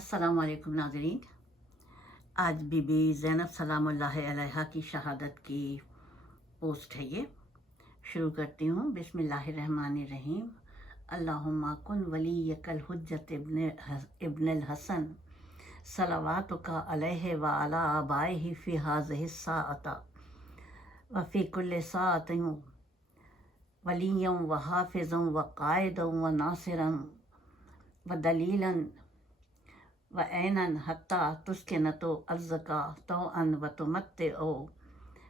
السلام علیکم ناظرین۔ آج بی بی زینب سلام اللہ علیہ کی شہادت کی پوسٹ ہے یہ۔ شروع کرتی ہوں۔ بسم اللہ الرحمن الرحیم۔ اللہم کن ولی کل حجت ابن ابن الحسن۔ صلوات کا علیہ و علی آبائہ فی حاضح الساعتا وفی کل ساعتوں ولیوں و حافظوں و قائدوں و ناصروں و دلیلاً و عیناً حتیٰ تسکنتو الزکا تو ان و تمت او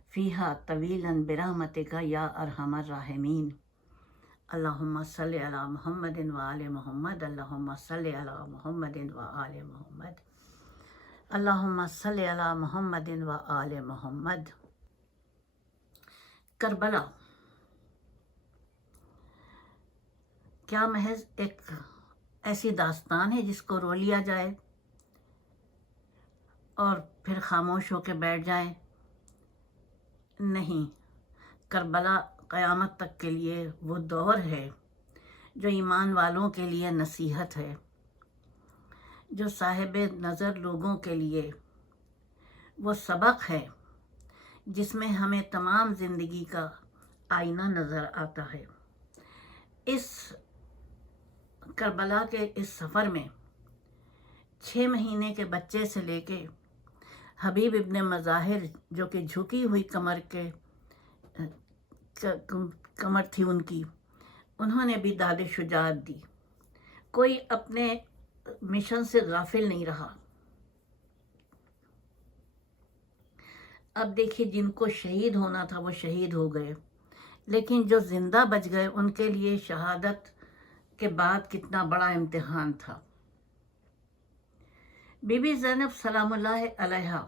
فیہا طویلاً برحمتک یا ارحم الراحمین۔ اللہم صلی علی محمد و آل محمد، اللہم صلی علی محمد و آل محمد۔ اللہم صلی علی محمد و آل محمد۔ کربلا۔ کیا محض ایک ایسی داستان ہے جس کو رو لیا جائے؟ اور پھر خاموش ہو کے بیٹھ جائیں۔ نہیں، کربلا قیامت تک کے لیے وہ دور ہے، جو ایمان والوں کے لیے نصیحت ہے، جو صاحب نظر لوگوں کے لیے وہ سبق ہے، جس میں ہمیں تمام زندگی کا آئینہ نظر آتا ہے۔ اس کربلا کے اس سفر میں چھ مہینے کے بچے سے لے کے حبیب ابن مظاہر جو کہ جھکی ہوئی کمر کے کمر تھی ان کی، انہوں نے بھی داد شجاعت دی۔ کوئی اپنے مشن سے غافل نہیں رہا۔ اب دیکھیے جن کو شہید ہونا تھا وہ شہید ہو گئے۔ لیکن جو زندہ بچ گئے، ان کے لیے شہادت کے بعد کتنا بڑا امتحان تھا۔ بی بی زینب سلام اللہ علیہ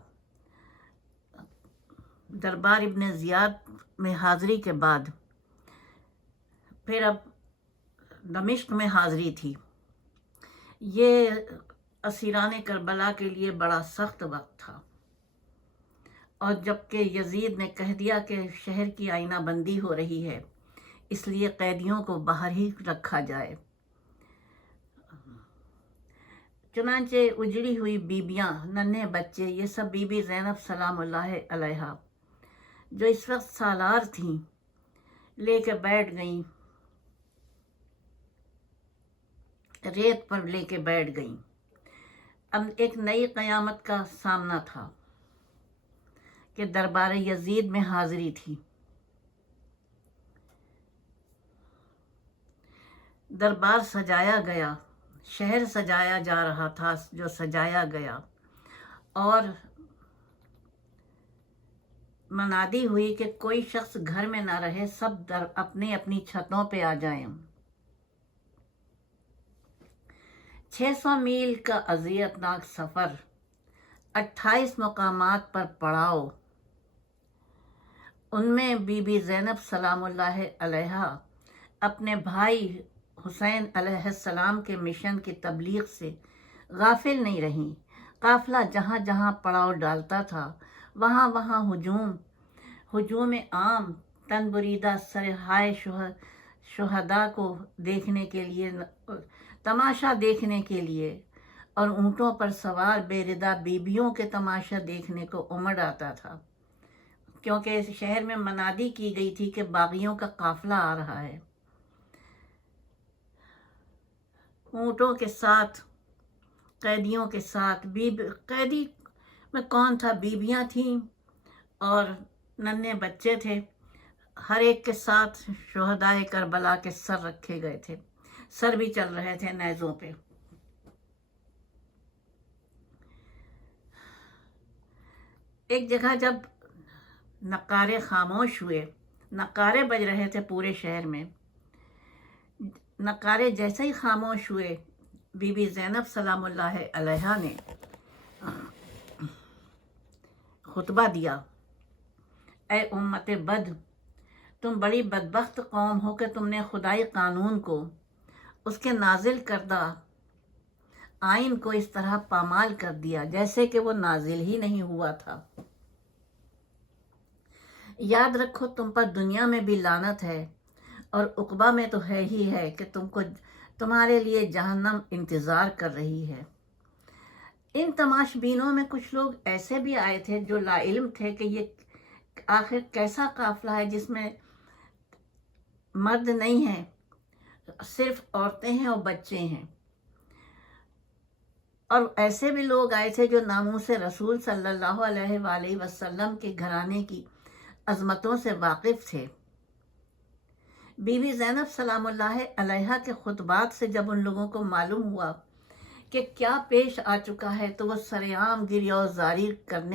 دربار ابن زیاد میں حاضری کے بعد پھر اب دمشق میں حاضری تھی۔ یہ اسیران کربلا کے لیے بڑا سخت وقت تھا۔ اور جبکہ یزید نے کہہ دیا کہ شہر کی آئینہ بندی ہو رہی ہے، اس لیے قیدیوں کو باہر ہی رکھا جائے۔ چنانچہ اجڑی ہوئی بیبیاں، ننھے بچے، یہ سب بی بی زینب سلام اللہ علیہ جو اس وقت سالار تھیں، لے کے بیٹھ گئیں، ریت پر لے کے بیٹھ گئیں۔ اب ایک نئی قیامت کا سامنا تھا کہ دربار یزید میں حاضری تھی۔ دربار سجایا گیا۔ شہر سجایا جا رہا تھا، جو سجایا گیا۔ اور منادی ہوئی کہ کوئی شخص گھر میں نہ رہے، سب در اپنی اپنی چھتوں پہ آ جائیں۔ چھ سو میل کا اذیت ناک سفر، اٹھائیس مقامات پر پڑاؤ۔ ان میں بی بی زینب سلام اللہ علیہ اپنے بھائی حسین علیہ السلام کے مشن کی تبلیغ سے غافل نہیں رہیں قافلہ جہاں جہاں پڑاؤ ڈالتا تھا، وہاں وہاں ہجوم ہجوم عام تن بریدہ سرہائے شہدا کو دیکھنے کے لیے، تماشا دیکھنے کے لیے، اور اونٹوں پر سوار بے ردا بیبیوں کے تماشا دیکھنے کو امڑ آتا تھا۔ کیونکہ اس شہر میں منادی کی گئی تھی کہ باغیوں کا قافلہ آ رہا ہے۔ اونٹوں کے ساتھ، قیدیوں کے ساتھ۔ بیب، قیدی میں کون تھا؟ بیبیاں تھیں اور ننھے بچے تھے۔ ہر ایک کے ساتھ شہدائے کربلا کے سر رکھے گئے تھے۔ سر بھی چل رہے تھے نیزوں پہ۔ ایک جگہ جب نقارے خاموش ہوئے، نقارے بج رہے تھے پورے شہر میں۔ نقارے جیسے ہی خاموش ہوئے، بی بی زینب سلام اللہ علیہ نے خطبہ دیا۔ اے امت بد تم بڑی بدبخت قوم ہو کہ تم نے خدائی قانون کو اس کے نازل کردہ آئین کو اس طرح پامال کر دیا جیسے کہ وہ نازل ہی نہیں ہوا تھا۔ یاد رکھو، تم پر دنیا میں بھی لانت ہے۔ اور اقبا میں تو ہے ہی ہے کہ تم کو تمہارے لیے جہنم انتظار کر رہی ہے۔ ان تماشبینوں میں کچھ لوگ ایسے بھی آئے تھے جو لا علم تھے کہ یہ آخر کیسا قافلہ ہے جس میں مرد نہیں ہیں، صرف عورتیں ہیں اور بچے ہیں۔ اور ایسے بھی لوگ آئے تھے جو ناموس رسول صلی اللہ علیہ وآلہ وسلم کے گھرانے کی عظمتوں سے واقف تھے۔ بی بی زینب سلام اللہ علیہ کے خطبات سے جب ان لوگوں کو معلوم ہوا کہ کیا پیش آ چکا ہے تو وہ سریعام گریہ زاری کرنے